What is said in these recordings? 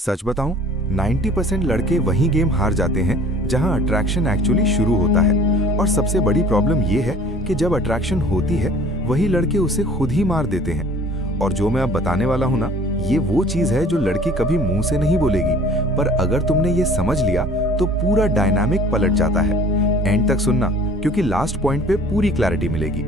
सच बताऊं, 90% लड़के वही गेम हार जाते हैं जहां अट्रैक्शन एक्चुअली शुरू होता है। और सबसे बड़ी प्रॉब्लम ये है कि जब अट्रैक्शन होती है वही लड़के उसे खुद ही मार देते हैं। और जो मैं अब बताने वाला हूं ना, ये वो चीज है जो लड़की कभी मुंह से नहीं बोलेगी, पर अगर तुमने ये समझ लिया तो पूरा डायनामिक पलट जाता है। एंड तक सुनना, क्योंकि लास्ट पॉइंट पे पूरी क्लैरिटी मिलेगी।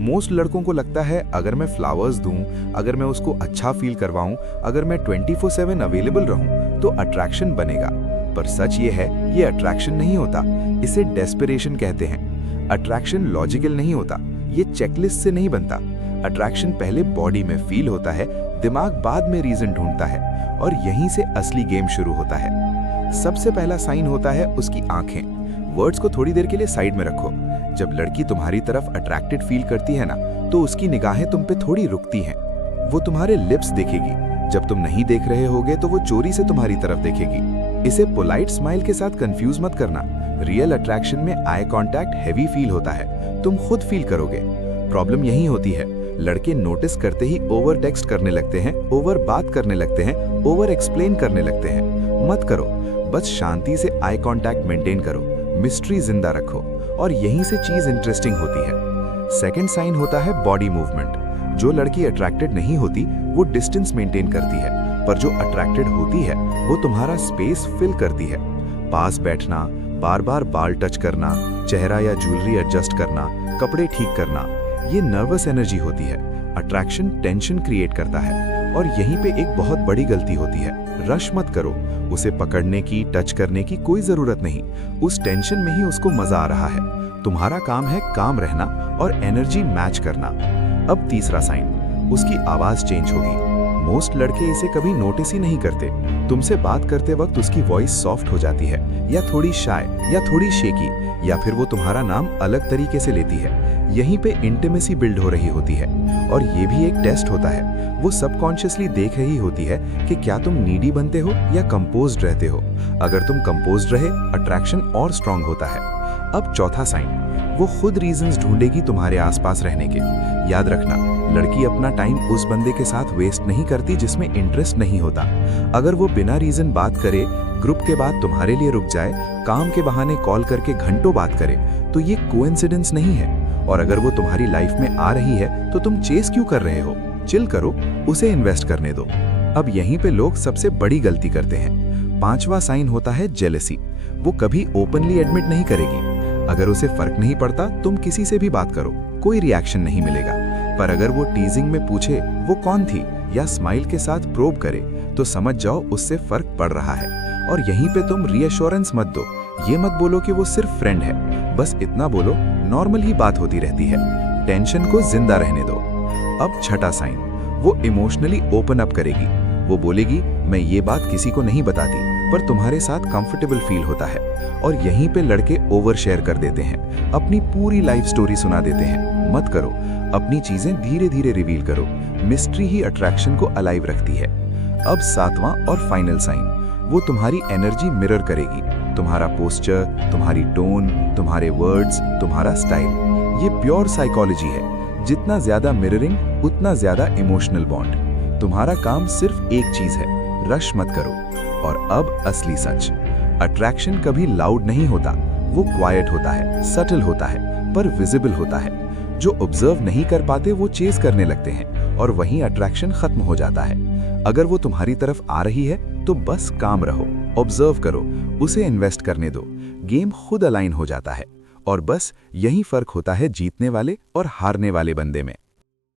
मोस्ट लड़कों को लगता है अगर मैं फ्लावर्स दूं, अगर मैं उसको अच्छा फील करवाऊं, अगर मैं 24/7 अवेलेबल रहूं तो अट्रैक्शन बनेगा। पर सच ये है, ये अट्रैक्शन नहीं होता, इसे डेस्परेशन कहते हैं। अट्रैक्शन लॉजिकल नहीं होता, ये चेकलिस्ट से नहीं बनता। अट्रैक्शन पहले बॉडी में फील होता है, दिमाग बाद में रीजन ढूंढता है, और यहीं से असली गेम शुरू होता है। सबसे पहला साइन होता है उसकी आंखें। वर्ड्स को थोड़ी देर के लिए साइड में रखो। जब लड़की तुम्हारी तरफ अट्रैक्टेड फील करती है ना, तो उसकी निगाहें तुम पे थोड़ी रुकती हैं। वो तुम्हारे लिप्स देखेगी, जब तुम नहीं देख रहे होगे तो वो चोरी से तुम्हारी तरफ देखेगी। इसे पोलाइट स्माइल के साथ कंफ्यूज मत करना। रियल अट्रैक्शन में आई कांटेक्ट हैवी फील होता है, तुम खुद फील करोगे। प्रॉब्लम यही होती है, लड़के नोटिस करते ही ओवर टेक्स्ट करने लगते हैं, ओवर बात करने लगते हैं, ओवर एक्सप्लेन करने लगते हैं। मत करो, बस शांति से आई कांटेक्ट मेंटेन करो, मिस्ट्री जिंदा रखो, और यहीं से चीज इंटरेस्टिंग होती है। सेकंड साइन होता है बॉडी मूवमेंट। जो लड़की अट्रैक्टेड नहीं होती वो डिस्टेंस मेंटेन करती है, पर जो अट्रैक्टेड होती है वो तुम्हारा स्पेस फिल करती है। पास बैठना, बार बार बाल टच करना, चेहरा या ज्वेलरी एडजस्ट करना, कपड़े ठीक करना, ये नर्वस एनर्जी होती है। अट्रैक्शन टेंशन क्रिएट करता है, और यहीं पे एक बहुत बड़ी गलती होती है। रश मत करो, उसे पकड़ने की, टच करने की कोई जरूरत नहीं। उस टेंशन में ही उसको मजा आ रहा है। तुम्हारा काम है काम रहना और एनर्जी मैच करना। अब तीसरा साइन, उसकी आवाज चेंज होगी। मोस्ट लड़के इसे कभी नोटिस ही नहीं करते। तुमसे बात करते वक्त उसकी वॉइस सॉफ्ट हो जाती है, या थोड़ी शाय, या थोड़ी शेकी, या फिर वो तुम्हारा नाम अलग तरीके से लेती है। यहीं पे इंटीमेसी बिल्ड हो रही होती है। और ये भी एक टेस्ट होता है, वो सबकॉन्शियसली देख रही होती है कि क्या तुम नीडी बनते हो या कंपोज्ड रहते हो। अगर तुम कंपोज्ड रहे, अट्रैक्शन और स्ट्रांग होता है। अब चौथा साइन, वो खुद रीजंस ढूंढेगी तुम्हारे आसपास रहने के। याद रखना, लड़की अपना टाइम उस बंदे के साथ वेस्ट नहीं करती जिसमें इंटरेस्ट नहीं होता। अगर वो बिना रीजन बात करे, ग्रुप के बाद तुम्हारे लिए रुक जाए, काम के बहाने कॉल करके घंटों बात करे, तो ये कोइंसिडेंस नहीं है। और अगर वो तुम्हारी लाइफ में आ रही है तो तुम चेस क्यों कर रहे हो? चिल करो, उसे इन्वेस्ट करने दो। अब यहीं पे लोग सबसे बड़ी गलती करते हैं। पांचवा साइन होता है जेलसी। वो कभी ओपनली एडमिट नहीं करेगी। अगर उसे फर्क नहीं पड़ता, तुम किसी से भी बात करो, कोई रिएक्शन नहीं मिलेगा। पर अगर वो टीजिंग में पूछे वो कौन थी, या स्माइल के साथ प्रोब करे, तो समझ जाओ उससे फर्क पड़ रहा है। और यहीं पे तुम रीअश्योरेंस मत दो। ये मत बोलो कि वो सिर्फ फ्रेंड है, बस इतना बोलो नॉर्मल ही बात होती रहती है। टेंशन को जिंदा रहने दो। अब छठा साइन, वो इमोशनली ओपन अप करेगी। वो बोलेगी, मैं ये बात किसी को नहीं बताती, पर तुम्हारे साथ कंफर्टेबल फील होता है। और यहीं पे लड़के ओवर शेयर कर देते हैं, अपनी पूरी लाइफ स्टोरी सुना देते हैं। मत करो, अपनी चीजें धीरे धीरे रिवील करो। मिस्ट्री ही अट्रैक्शन को अलाइव रखती है। अब सातवां और फाइनल साइन, वो तुम्हारी एनर्जी मिरर करेगी। तुम्हारा पोस्चर, तुम्हारी टोन, तुम्हारे वर्ड्स, तुम्हारा स्टाइल। ये प्योर साइकोलॉजी है। जितना ज्यादा मिररिंग, उतना ज्यादा इमोशनल बॉन्ड। तुम्हारा काम सिर्फ एक चीज है, रश मत करो। और अब असली सच, अट्रैक्शन कभी लाउड नहीं होता, वो क्वाइट होता है, सटल होता है, पर विजिबल होता है। जो ऑब्जर्व नहीं कर पाते वो चेस करने लगते हैं, और वहीं अट्रैक्शन खत्म हो जाता है। अगर वो तुम्हारी तरफ आ रही है तो बस काम रहो, ऑब्जर्व करो, उसे इन्वेस्ट करने दो। गेम खुद अलाइन हो जाता है। और बस यही फर्क होता है जीतने वाले और हारने वाले बंदे में।